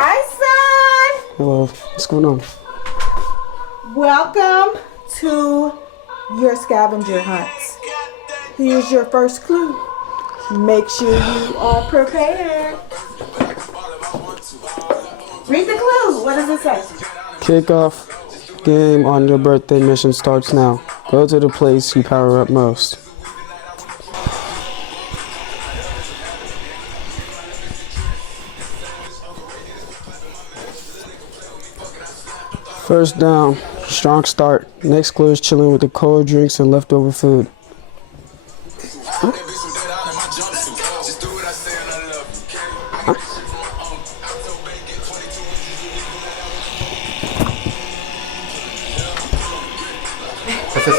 Hi, son. Hello, what's going on? Welcome to your scavenger hunts. Here's your first clue. Make sure you are prepared. Read the clue. What does it say? Kickoff game on your birthday mission starts now. Go to the place you power up most. First down, strong start. Next clue is chilling with the cold drinks and leftover food. Huh? That's a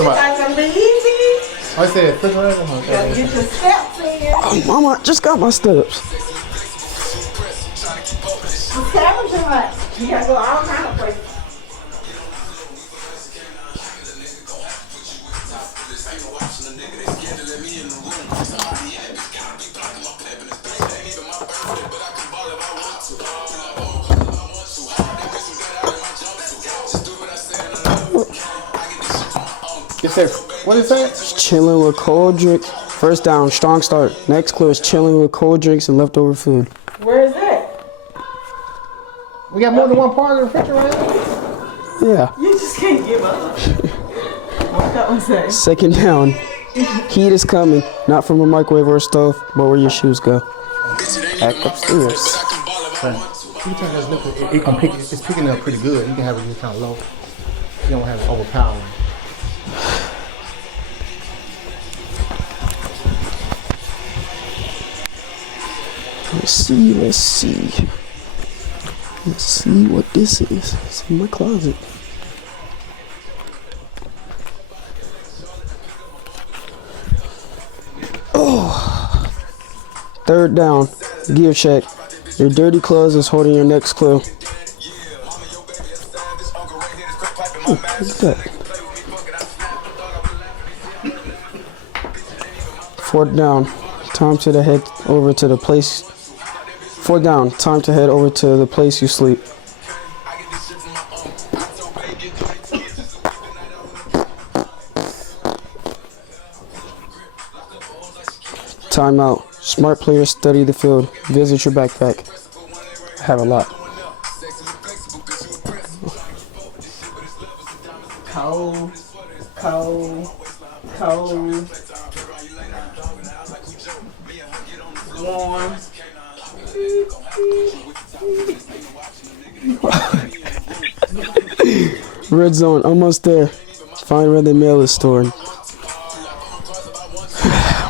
easy. I said refrigerator. You gotta get your steps in. Oh, Mama, just got my steps. The scavenger hunt. You gotta go all kind of places. You said, what is that? Chilling with cold drinks. First down, strong start. Next clue is chilling with cold drinks and leftover food. Where is it? We got more than one part of the refrigerator? Yeah. You just can't give up. What that one say? Second down. Heat is coming, not from a microwave or a stove, but where your shoes go. Back upstairs. You turn this liquid, it's picking up pretty good. You can have it just kind of low. You don't have it overpowering. Let's see what this is. It's in my closet. Oh. Third down, gear check. Your dirty clothes is holding your next clue. Oh, what's that? Fourth down, time to head over to the place. Fourth down, time to head over to the place you sleep. Timeout. Smart players study the field. Visit your backpack. I have a lot. Cold, cold, cold, warm. Red zone, almost there. Find where the mail is stored.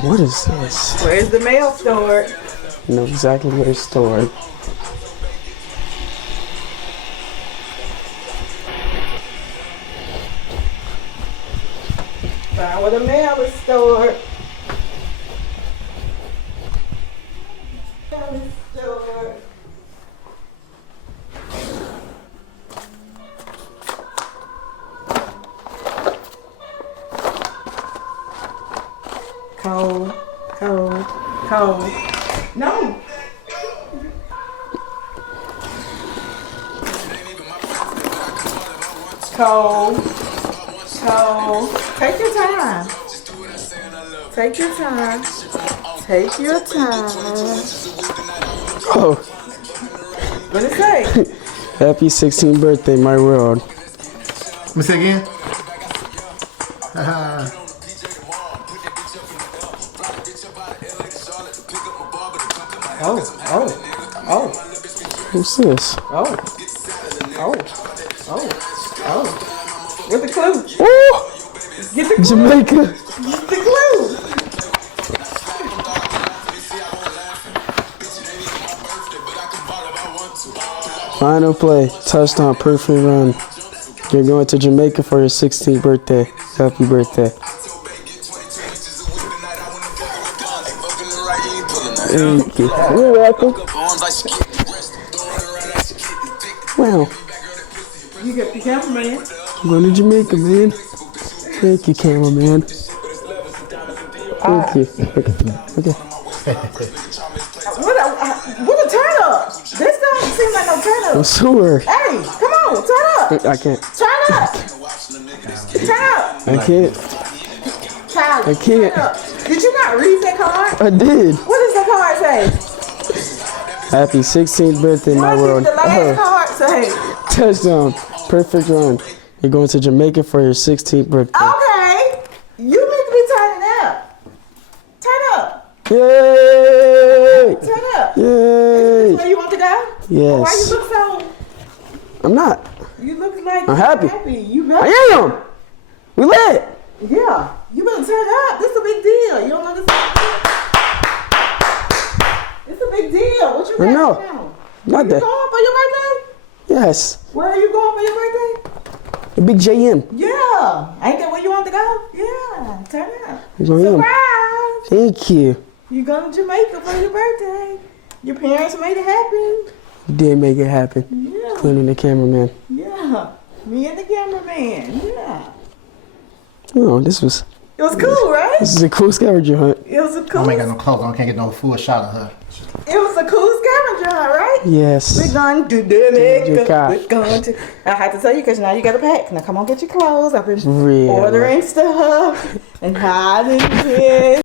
What is this? Where's the mail stored? I know exactly where it's stored. Find where the mail is stored. Mail is stored. Cold, cold, cold. No. Cold, cold. Take your time. Take your time. Take your time. Oh, What did it say? happy 16th birthday, my world. Let me say again. Oh. What's this? Oh. What's the clue? Ooh, Get the clue. Jamaica. Get the clue. Final play. Touchdown, perfect run. You're going to Jamaica for your 16th birthday. Happy birthday. Thank you. You're welcome. Wow. You got the cameraman. I'm going to Jamaica, man. Thank you, cameraman. Thank you. Okay. What a turn up. This don't seem like no turn I swear. Hey, come on, turn up. I can't. Turn up. Turn up. I can't. Tyler, I can't. turn up. Did you not read that card? I did. What does the card say? Happy 16th birthday, my What world. did the last card say? Touchdown. Perfect run. You're going to Jamaica for your 16th birthday. Okay. You need to be turning up. Turn up. Yay! Turn up. Yay! Is this where you want to go? Yes. Why you look so... I'm not. You look like I'm you're happy. You better... I am. We lit. Yeah. You better turn up. This is a big deal. You don't understand? It's a big deal. What you got I know. now? Not You that. going for your birthday? Yes. Where are you going for your birthday? The big JM. Yeah. Ain't that where you want to go? Yeah. Turn up. JM. Surprise. Thank you. You going to Jamaica for your birthday. Your parents made it happen. You did make it happen. Yeah. Including the cameraman. Yeah. Me and the cameraman. Yeah. Oh, this was. It was cool, right? This is a cool scavenger hunt. It was a I cool. ain't got no clothes. I can't get no full shot of her. It was a cool scavenger hunt, right? Yes. We're going to Jamaica. We're going to. I had to tell you because now you got to pack. Now come on, get your clothes. I've been Really? ordering stuff and hiding it.